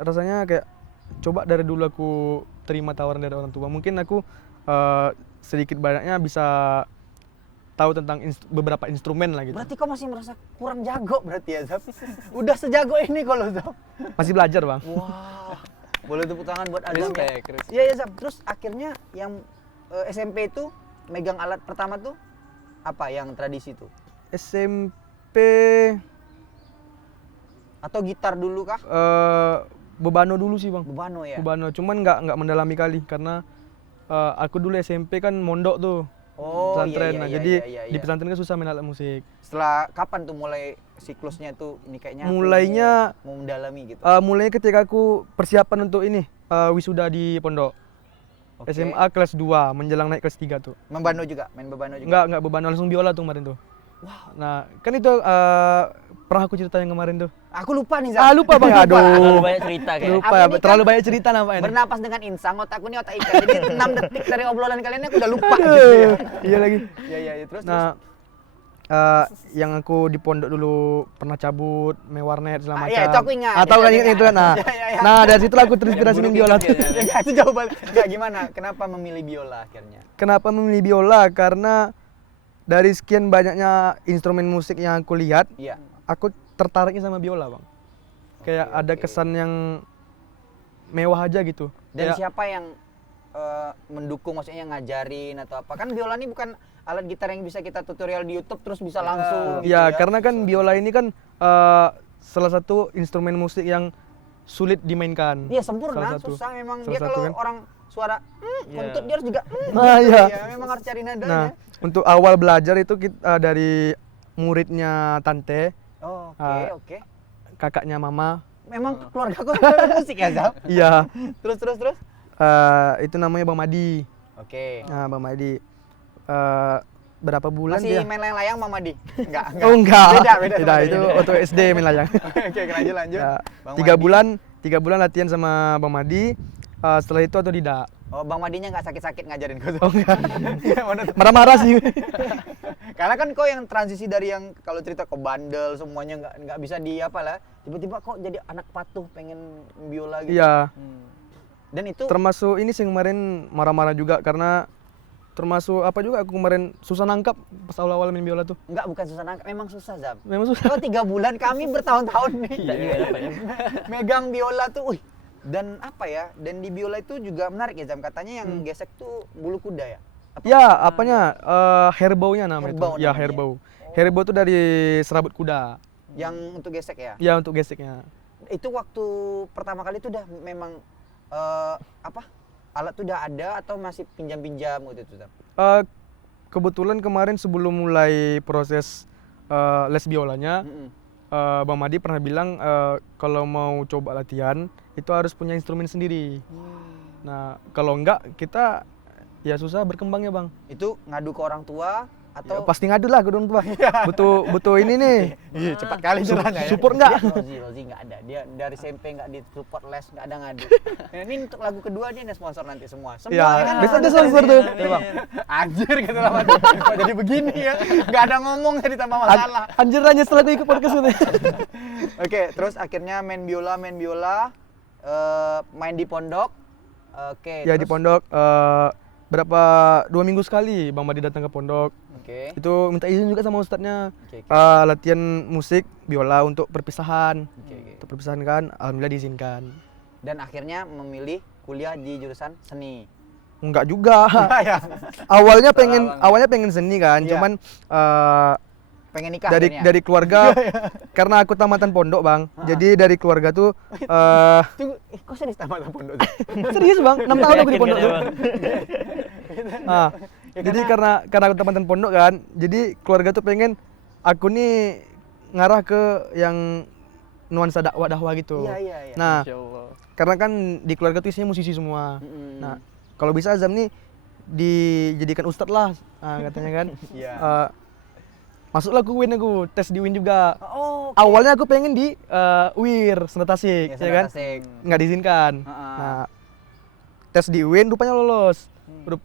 rasanya kayak coba dari dulu aku terima tawaran dari orang tua, mungkin aku sedikit banyaknya bisa tahu tentang beberapa instrumen lah gitu. Berarti kau masih merasa kurang jago berarti ya Zam. Udah sejago ini kalau Zam. Masih belajar bang. Wah. Boleh tepuk tangan buat Azam ya. Respect, respect. Iya ya Zam. Terus akhirnya yang SMP itu megang alat pertama tuh apa yang tradisi tuh? SMP Atau gitar dulu kah? bebano dulu sih bang. Bebano ya. Bebano, cuman nggak mendalami kali karena aku dulu SMP kan mondok tuh. Oh Pesantren. Nah, jadi iya. di pesantren kan susah main alat musik. Setelah kapan tuh mulai siklusnya tuh ini kayaknya aku Mulainya mau mendalami gitu. mulainya ketika aku persiapan untuk ini wisuda di pondok. Oke. SMA kelas 2 menjelang naik kelas 3 tuh. Membano juga, main bebano juga. Enggak bebano, langsung biola tuh kemarin tuh. Nah, kan itu pernah aku cerita yang kemarin tuh. Aku lupa nih Zam. Lupa bang, Terlalu aduh. banyak cerita kayak. Lupa, Aku ini kan terlalu banyak cerita nampaknya. Bernapas dengan insang, otakku ini otak ikan. Jadi 6 detik dari obrolan kalian ini aku udah lupa gitu ya. Iya lagi. Iya, terus. Nah, yang aku di pondok dulu pernah cabut, main warnet segala macam. Iya, itu aku ingat. Atau Itu kan aku ingat itu kan. Nah, Iya. nah dari situ aku terinspirasi main biola tuh. Enggak, itu jawaban. Enggak gimana? Kenapa memilih biola akhirnya? Kenapa memilih biola? Karena dari sekian banyaknya instrumen musik yang aku lihat, Iya. aku tertariknya sama biola, Bang. Kayak ada kesan yang mewah aja gitu. Dan Kayak- siapa yang mendukung, maksudnya ngajarin atau apa? Kan biola ini bukan alat gitar yang bisa kita tutorial di YouTube terus bisa langsung. gitu Ya, karena kan biola ini kan salah satu instrumen musik yang sulit dimainkan. Iya sempurna, Salah satu. susah memang Salah dia satu kalau kan. orang suara Iya. kentut dia harus juga Nah, gitu iya. ya, memang harus cari nadanya. Nah, untuk awal belajar itu kita dari muridnya tante, Oh, oke, Ah. oke. kakaknya mama. Memang keluarga aku suka musik ya, Zam? Iya, Terus. itu namanya Bang Madi. Oke. Nah, Bang Madi. Berapa bulan Masih dia? main layang-layang Mama Di? Enggak. Oh enggak. Beda. Tidak, itu waktu SD main layang. Oke, lanjut. Ya, Bang 3 Madi. 3 bulan latihan sama Bang Madi. Setelah itu otodidak. Oh, Bang Madinya nggak sakit-sakit ngajarin kau. Oh enggak. Iya, mana tuh? Marah-marah sih. Karena kan kau yang transisi dari yang kalau cerita kau bandel semuanya nggak bisa di apa lah. Tiba-tiba kok jadi anak patuh pengen biola gitu. Iya. Dan itu Termasuk ini sih kemarin marah-marah juga karena termasuk apa juga aku kemarin susah nangkap pas awal-awal main biola tuh. bukan susah nangkap, memang susah Zam. Memang susah. Kalau 3 bulan kami bertahun-tahun nih. Tidak juga dapat ya. Megang biola tuh, dan apa ya? Dan di biola itu juga menarik ya Zam. Katanya yang gesek tuh bulu kuda ya. Apa? Ya, apanya? Herbaunya namanya Herbau itu. Ya, namanya. herbau. Herbau itu dari serabut kuda. Yang untuk gesek ya. Ya, untuk geseknya. Itu waktu pertama kali itu udah memang apa? Alat tuh udah ada atau masih pinjam-pinjam gitu tuh Zam? Kebetulan kemarin sebelum mulai proses les biolanya, Mm-mm. Bang Madi pernah bilang kalau mau coba latihan itu harus punya instrumen sendiri. Nah, kalau enggak kita ya susah berkembangnya, Bang. Itu ngadu ke orang tua Ya, atau pasti ngadu lah ke orang tua. butuh ini nih. Iya, cepat kali caranya ya. Support enggak? Rozi nggak ada. Dia dari SMP nggak di support les, nggak ada ngadu. Nah, ini untuk lagu kedua dia ada sponsor nanti semua. Semua Ya, kan besok ada sponsor tuh. Tuh, Bang. Anjir kata lama kok jadi begini ya. Nggak ada ngomong jadi tambah masalah. Anjir aja setelah aku ikut podcast itu. Oke, terus akhirnya main biola, main di pondok. Oke. Ya di terus- pondok berapa 2 minggu sekali Bang Madi datang ke pondok. Oke. Itu minta izin juga sama ustadznya. Oke. Latihan musik biola untuk perpisahan. Oke. Untuk perpisahan kan alhamdulillah diizinkan. Dan akhirnya memilih kuliah di jurusan seni. Enggak juga. ya. awalnya pengen seni kan, Iya. cuman Pengen nikah dari akhirnya. dari keluarga karena aku tamatan pondok, Bang. Jadi dari keluarga tuh Tunggu, kok serius tamat pondok? serius, Bang. 6 tahun aku di pondok Yakin tuh. kan ya, Bang? Ah, jadi karena aku tamatan pondok kan, jadi keluarga tuh pengen aku nih ngarah ke yang nuansa dakwah gitu. Iya. Nah, Masya Allah. karena kan di keluarga tuh isinya musisi semua. Mm-mm. Nah, kalau bisa Azam nih dijadikan ustadz lah, katanya kan. Iya. Masuklah ke UIN aku, tes di UIN juga. Oh, oke. Awalnya aku pengen di UIR, Senda Tasik, ya kan? Tasik. Nggak diizinkan. Heeh. Nah, tes di UIN rupanya lolos.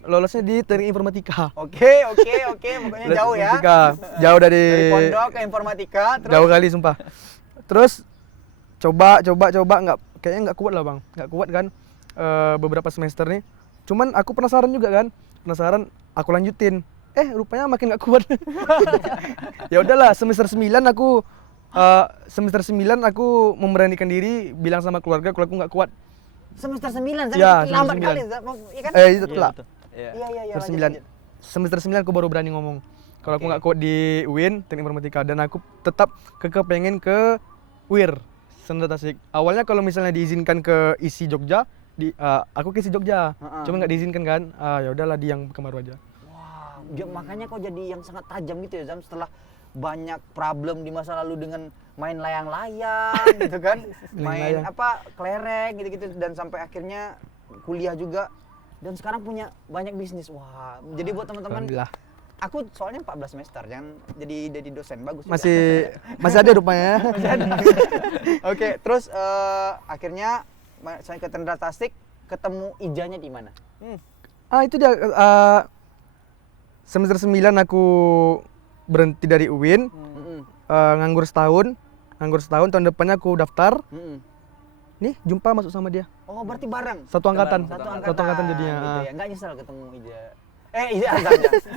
Lolosnya di teknik informatika. Oke, pokoknya jauh ya. Informatika. Jauh dari Dari pondok ke informatika, terus jauh kali sumpah. Terus coba kayaknya nggak kuat lah, Bang. Nggak kuat kan beberapa semester nih. Cuman aku penasaran juga kan. Aku lanjutin. Rupanya makin nggak kuat. Ya udahlah, semester 9 aku memberanikan diri bilang sama keluarga kalau aku nggak kuat. semester 9 Ya, lambat semester kali, 9. Zam. Iya kan? Itu Iya, lah. betul. Iya. Iya, Semester lanjut. 9. Semester 9 aku baru berani ngomong. Kalau aku Oke. nggak kuat di UIN, teknik informatika, dan aku tetap pengen ke UIR, Senda Tasik. Awalnya kalau misalnya diizinkan ke ISI Jogja, aku ke ISI Jogja. Heeh. Cuma nggak diizinkan kan. Ya udahlah di yang Pekanbaru aja. Wah, makanya kok jadi yang sangat tajam gitu ya Zam, setelah banyak problem di masa lalu dengan main layang-layang gitu kan, main Layang-layang. apa kelereng gitu-gitu, dan sampai akhirnya kuliah juga, dan sekarang punya banyak bisnis. Wah, jadi buat teman-teman, Alhamdulillah. aku soalnya 14 semester, jangan jadi dosen, bagus juga. Masih ada rupanya. Masih ada. Oke, terus akhirnya saya ke Senda Tasik, ketemu Ijanya di mana? Itu dia semester 9 aku berhenti dari UIN, Mm-mm. nganggur setahun tahun depannya aku daftar. Mm-mm. Nih, jumpa masuk sama dia. Oh, berarti bareng. Satu angkatan. Satu Satu angkatan jadinya. Gitu ya. Nggak nyesel ketemu Ija. Ija Azam.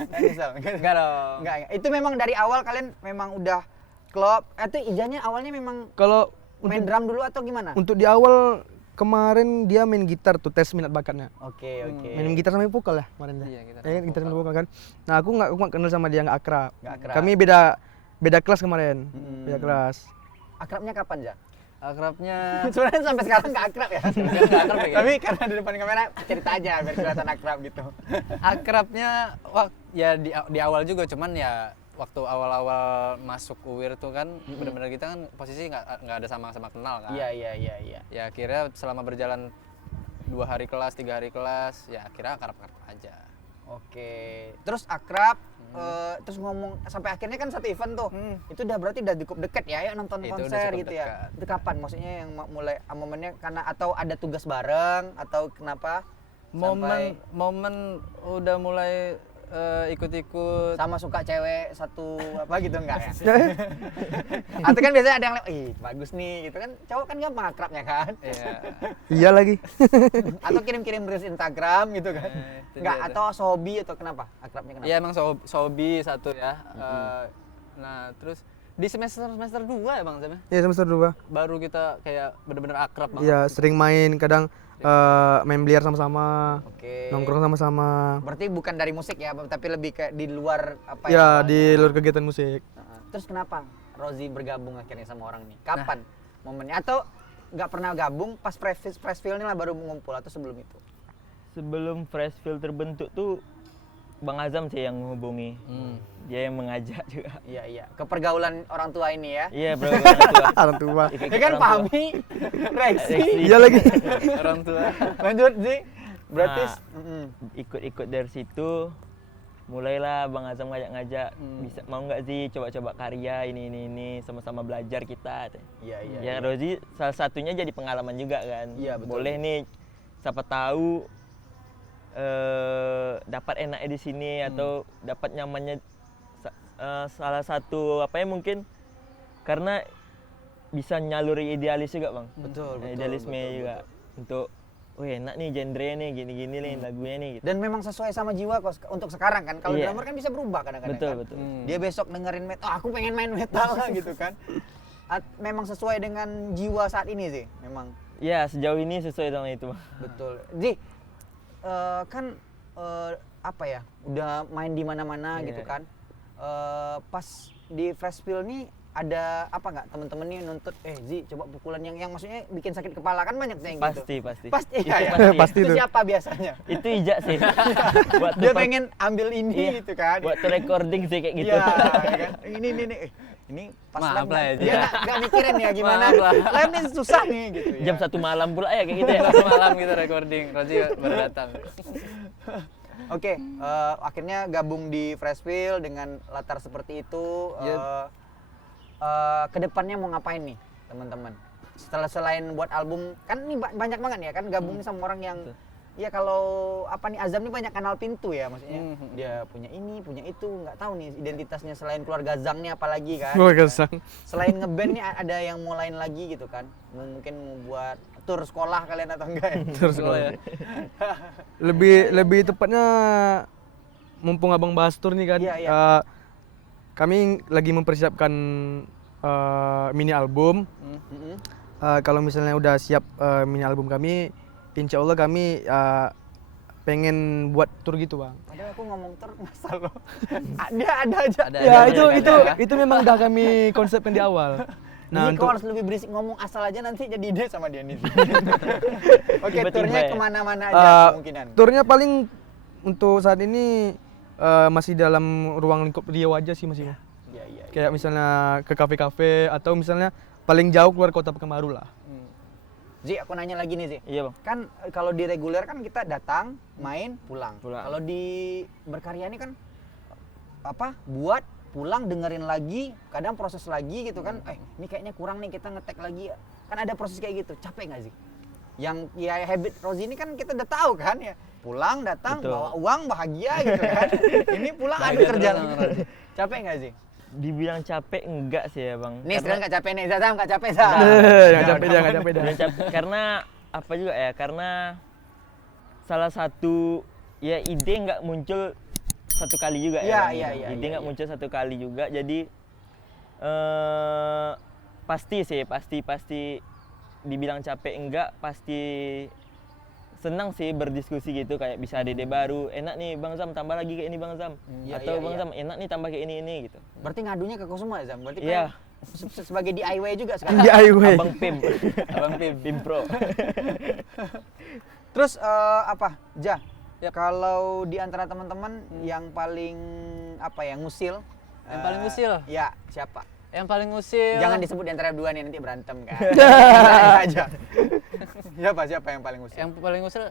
Nggak nyesel. Enggak dong. Enggak. Itu memang dari awal kalian memang udah klop. Itu Ijanya awalnya memang Kalau main drum dulu atau gimana? untuk di awal kemarin dia main gitar tuh, tes minat bakatnya. Oke. Main gitar sama vokal ya kemarin dia. Iya, gitar Ya kan, gitar sama vokal kan. Nah, aku nggak kenal sama dia, nggak akrab. Nggak akrab. Kami beda kelas kemarin. Hmm. Beda kelas. Akrabnya kapan, Zam? Akrabnya Sebenarnya sampai sekarang nggak akrab ya. nggak akrab ya? Tapi karena di depan kamera cerita aja biar kelihatan akrab gitu. akrabnya ya di awal juga, cuman ya waktu awal-awal masuk UIR tuh kan benar-benar kita kan posisi nggak ada sama-sama kenal kan. Iya. Ya akhirnya selama berjalan 2 hari kelas, 3 hari kelas, ya akhirnya akrab-akrab aja. Oke. Terus akrab, terus ngomong sampai akhirnya kan satu event tuh. Itu udah berarti udah cukup deket ya, yuk nonton Itu udah konser cukup gitu dekat. ya. Itu kapan? Maksudnya yang mulai momennya karena atau ada tugas bareng atau kenapa? Momen udah mulai ikut-ikut. Sama suka cewek satu apa gitu enggak ya? Atau kan biasanya ada yang ih bagus nih gitu kan. Cowok kan gampang akrabnya kan. Iya. Iya lagi. Atau kirim-kirim reels Instagram gitu kan. Itu Enggak dia atau hobi atau kenapa? Akrabnya kenapa? Iya emang sobi satu ya. Nah terus di semester 2 ya Bang Sam ya? Iya semester 2. Baru kita kayak bener-bener akrab banget. Iya sering main, kadang main biliar sama-sama, Oke. nongkrong sama-sama. Berarti bukan dari musik ya, tapi lebih kayak di luar apa Ya ya? di luar kegiatan musik. Terus kenapa Rozi bergabung akhirnya sama orang nih? Kapan momennya? Atau nggak pernah gabung pas Freshfield ini lah baru mengumpul atau sebelum itu? Sebelum Freshfield terbentuk tuh Bang Azam sih yang menghubungi. Dia yang mengajak juga. Iya. Ke pergaulan orang tua ini ya. Iya, bro. Orang tua. Orang tua. Ya kan Fahmi, Rexi. Iya lagi. Orang tua. Lanjut sih. Berarti Ikut-ikut dari situ mulailah Bang Azam ngajak-ngajak, bisa mau nggak sih coba-coba karya ini sama-sama belajar kita. Iya. Ya Rozi salah satunya jadi pengalaman juga kan. Iya, betul. Boleh nih siapa tahu dapat enaknya di sini atau dapat nyamannya salah satu apa ya mungkin karena bisa nyaluri idealis juga Bang. Betul. Idealisme juga untuk enak nih genre nih gini-gini nih lagunya nih gitu. Dan memang sesuai sama jiwa kok untuk sekarang kan. Kalau Iya. drummer kan bisa berubah kadang-kadang Betul, kan. betul. Dia besok dengerin metal, aku pengen main metal lah gitu kan. Memang sesuai dengan jiwa saat ini sih, memang. Ya sejauh ini sesuai dengan itu Bang. Betul. Ji, kan apa ya? Udah main di mana-mana Iya. gitu kan. Pas di Freshfield nih ada apa nggak temen-temen nih nuntut Zi coba pukulan yang maksudnya bikin sakit kepala kan banyak tuh yang gitu. Pasti Itu ya. pasti. Pasti Itu tuh. siapa biasanya? Itu Ijak sih. Buat Dia tempat- pengen ambil ini Iya, gitu kan. buat recording sih kayak gitu. Iya, kan? Ini pas Maaf lab lah ya, dia Ji. nggak mikirin ya gimana. Maaf lah. Lab ini susah nih gitu ya. Jam 1 malam pula ya kayak gitu ya. Malam kita recording, Rozi baru datang. Oke, akhirnya gabung di Freshfield dengan latar seperti itu. Kedepannya mau ngapain nih teman-teman? Setelah selain buat album, kan ini banyak banget ya kan gabung sama orang yang ya kalau apa nih Azam nih banyak kanal pintu ya maksudnya. Dia punya ini, punya itu, nggak tahu nih identitasnya selain keluarga Zang nih apalagi kan. Keluarga Zang. Selain ngeband nih ada yang mau lain lagi gitu kan. Mungkin mau buat tur sekolah kalian atau enggak ya? Terus Ya. lebih tepatnya mumpung abang bahas tur nih kan, Iya. kami lagi mempersiapkan mini album. Kalau misalnya udah siap mini album kami, insya Allah kami pengen buat tur gitu bang. Padahal aku ngomong tur masalah. Dia ada aja. Ada Ya aja, itu memang udah kami konsepkan di awal. Nah, Nah kau untuk harus lebih berisik ngomong asal aja nanti jadi ide sama dia nih. Oke, Tiba-tiba turnya ya. kemana-mana aja kemungkinan. turnya paling untuk saat ini masih dalam ruang lingkup Riau aja sih masih. Iya. Kayak misalnya ke kafe-kafe atau misalnya paling jauh keluar kota Pekanbaru lah. Zi, aku nanya lagi nih Zi. Iya Bang. Kan kalau di reguler kan kita datang, main, pulang. Pulang. Kalau di berkarya ini kan apa? Buat, pulang, dengerin lagi, kadang proses lagi gitu kan. Ini kayaknya kurang nih kita ngetek lagi. Kan ada proses kayak gitu. Capek nggak sih? Yang ya habit Rozi ini kan kita udah tahu kan ya. Pulang, datang, Betul. bawa uang, bahagia gitu kan. Ini pulang ada Bahagia kerja terus lagi. sama Rozi. Capek nggak sih? Dibilang capek enggak sih ya Bang. Nih Karena- sekarang nggak capek nih, Zazam nggak capek Zam. Jangan capek dah, jangan capek dah. Dibilang capek karena apa juga ya? Karena salah satu ya ide nggak muncul satu kali juga Iya, ya. Bang. iya, Ide nggak iya. muncul satu kali juga. Jadi pasti dibilang capek enggak, pasti senang sih berdiskusi gitu kayak bisa ada ide baru. Enak nih Bang Zam tambah lagi kayak ini Bang Zam. Iya, Atau iya, Bang iya. Zam enak nih tambah kayak ini gitu. Berarti ngadunya ke kau semua ya Zam? Berarti Iya. sebagai DIY juga sekarang. DIY. Abang Pim. Abang Pim. Pim Pro. Terus apa, Ja? Yap. Kalau di antara teman-teman yang paling apa ya, ngusil? Yang paling ngusil? Ya, siapa? Yang paling ngusil. Jangan disebut di antara dua nih, nanti berantem kan. Yang aja. Siapa yang paling ngusil? Yang paling ngusil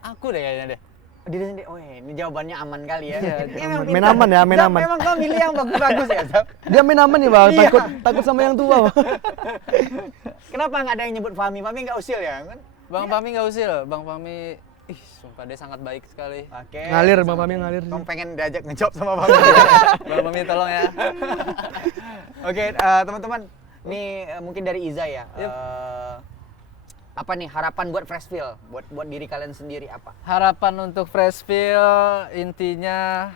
aku deh kayaknya deh. Diri sendiri. Oh, ini jawabannya aman kali ya. Iya, Dia memang Main pintar. aman ya, main Zap, aman. Memang kau milih yang bagus-bagus ya, Zap? Dia main aman nih bang, Iya. takut sama yang tua bang. Kenapa nggak ada yang nyebut Fahmi? Fahmi nggak usil ya, kan? Bang Fahmi nggak usil. Bang Fahmi, sumpah dia sangat baik sekali. Oke. Ngalir bang Fahmi ngalir. Kamu pengen diajak ngejob sama Fahmi? Bang Fahmi tolong ya. Oke, teman-teman, nih mungkin dari Iza ya. Yep. Apa nih harapan buat Freshfield, buat diri kalian sendiri apa? Harapan untuk Freshfield intinya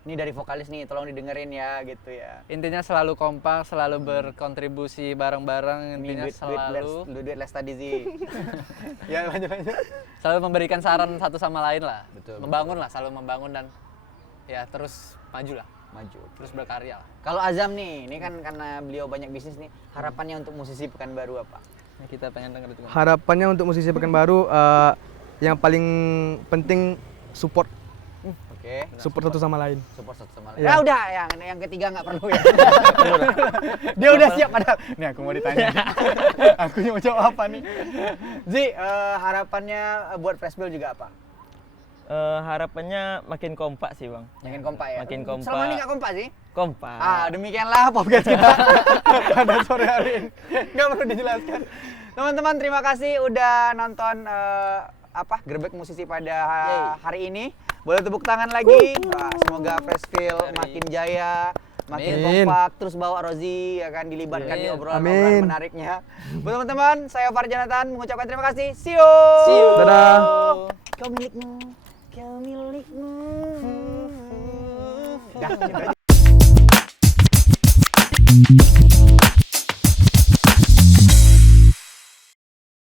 Ini dari vokalis nih, tolong didengerin ya gitu ya. intinya selalu kompak, selalu berkontribusi bareng-bareng, intinya selalu Duit les tadi sih. Ya lanjut. selalu memberikan saran satu sama lain lah. Betul, Membangun lah, selalu membangun dan ya terus maju lah, Maju. terus berkarya lah. Kalau Azam nih, ini kan karena beliau banyak bisnis nih, harapannya untuk musisi Pekanbaru apa? Ini kita pengen denger itu. Harapannya untuk musisi Pekanbaru yang paling penting support Oke. support satu sama lain. Support satu sama lain. Iya. Ya udah, yang ketiga nggak perlu ya. Dia udah siap padahal. Nih aku mau ditanya. Aku mau jawab apa nih? Zi, harapannya buat Freshfield juga apa? Harapannya makin kompak sih bang. Makin kompak ya? Makin kompak. Selama ini nggak kompak sih? Kompak. Demikianlah podcast kita pada sore hari ini. Nggak perlu dijelaskan. Teman-teman, terima kasih udah nonton Gerbek Musisi pada hari ini. Boleh tepuk tangan lagi. Wah, semoga Freshfield makin jaya, makin Amin. kompak, terus bawa Rozi ya kan dilibatkan di Amin. obrolan-obrolan Amin. menariknya. Buat teman-teman, saya Farjanatan mengucapkan terima kasih. See you. See you. Dadah. Kau milikmu, kau milikmu. Dah.